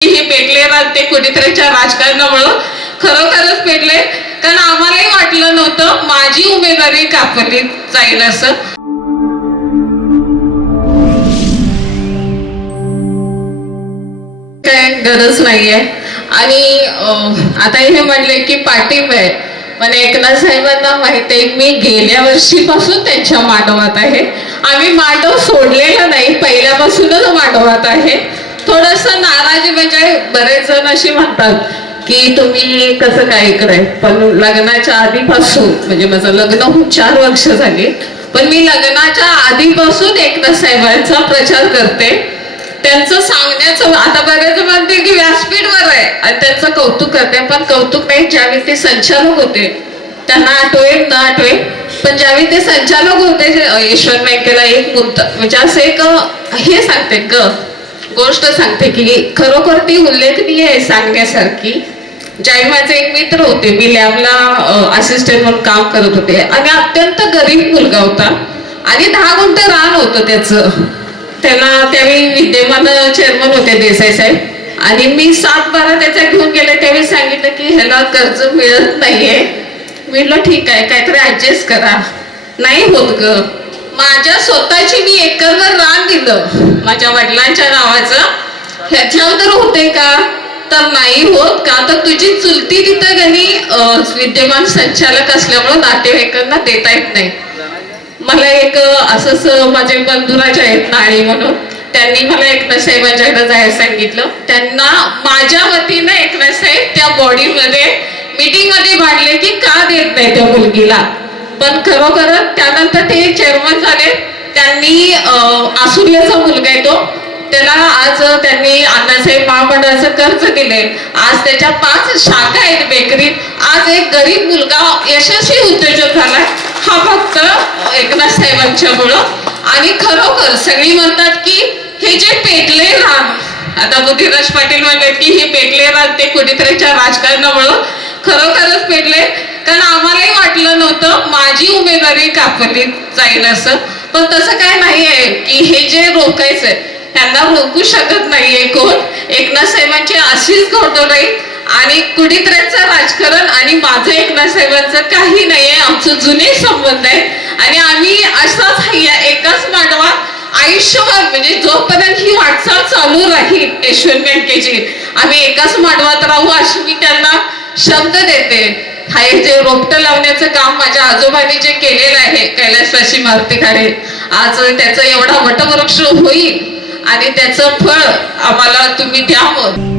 हे पेटले ना ते कुठेतरीच्या राजकारणामुळं. खरोखरच पेटले. कारण आम्हालाही वाटलं नव्हतं माझी उमेदवारी कापलीत जाईल असं. काय गरज नाहीये. आणि आता हे म्हणले की पाठिंब आहे पण एकनाथ साहेबांना माहीत आहे मी गेल्या वर्षीपासून त्यांच्या मांडवात आहे. आम्ही मांडव सोडलेला नाही पहिल्यापासूनच मांडवात आहे. थोडस नाराजी म्हणजे बरेच जण अशी म्हणतात की तुम्ही कसं काय इकडे? पण लग्नाच्या आधीपासून म्हणजे माझं लग्न होऊन चार वर्ष झाली पण मी लग्नाच्या आधीपासून एकनाथ साहेबांचा प्रचार करते. त्यांचं सांगण्याचं आता बऱ्याच म्हणते की व्यासपीठवर आहे आणि त्यांचं कौतुक करते पण कौतुक नाही ज्यावेळी ते संचालक होते त्यांना आठवे न आठवे पण ज्यावेळी ते संचालक होते जे, अं, बँकेला एक मुद्दा म्हणजे असं एक हे सांगते ग गोष्ट सांगते की खरोखर ती उल्लेखनीय आहे सांगण्यासारखी. ज्यावेळी माझे एक मित्र होते मी लॅबला असिस्टंट म्हणून काम करत होते. आणि अत्यंत गरीब मुलगा होता आणि दहा गुंठ रान होतं त्याचं. त्याला त्यावेळी विद्यमान चेअरमन होते देसाई साहेब. आणि मी सात बारा त्याचा घेऊन गेले त्यावेळी सांगितलं की ह्याला कर्ज मिळत नाहीये. मी म्हटलं ठीक आहे काहीतरी ऍडजस्ट करा. नाही होत ग. माझ्या स्वतःची मी एकरवर रान दिलं माझ्या वडिलांच्या नावाचं. ह्याच्यावर तर होते का? तर नाही होत का? तर तुझी चुलती तिथं गणी विद्यमान संचालक असल्यामुळे नातेवाईकांना देता येत नाही. मला एक असंच माझे बंधुराज आहेत नाळी म्हणून. त्यांनी मला एकनाथ साहेबांच्याकडे जायला सांगितलं. त्यांना माझ्या वतीनं एकनाथ साहेब त्या बॉडीमध्ये मीटिंगमध्ये मांडले की का देत नाही त्या मुलगीला. पण खरोखर त्यानंतर ते चेअरमन झाले. त्यांनी आसुर्याचा मुलगा आहे तो. त्याला आज त्यांनी अण्णासाहेब महामंडळाचं कर्ज दिले आज त्याच्या पाच शाखा आहेत बेकरीत. आज एक गरीब मुलगा यशस्वी उद्योजक झालाय. हा फक्त एकनाथ साहेबांच्यामुळं आणि खरोखर सगळी म्हणतात की हे जे पेटले रान आता बुद्धिराज पाटील म्हणतात की हे पेटले रान ते कुठेतरीच्या राजकारणामुळं खरोखरच पेटले. कारण आम्हालाही वाटलं नव्हतं माझी उमेदवारी कापली जाईल असं. पण तसं काय नाहीये की हे जे रोखायचंय त्यांना रोखू शकत नाहीये कोण. एकनाथ साहेबांची अशीच घोटोळी आणि कुठेतऱ्याचं राजकारण आणि माझं एकनाथ साहेबांचं काही नाहीये आमचं जुने संबंध आहे आणि आम्ही असाच या एकाच मांडवा आयुष्यभर म्हणजे जोपर्यंत ही वाटचाल चालू राहील यशवंत बँकेची आम्ही एकाच मांडवात राहू अशी मी त्यांना शब्द देते. हा हे जे रोपटं लावण्याचं काम माझ्या आजोबांनी जे केलेलं आहे कैलासवासी मारुतीकडे आज त्याचा एवढा वटवृक्ष होईल आणि त्याचं फळ आम्हाला तुम्ही द्यावं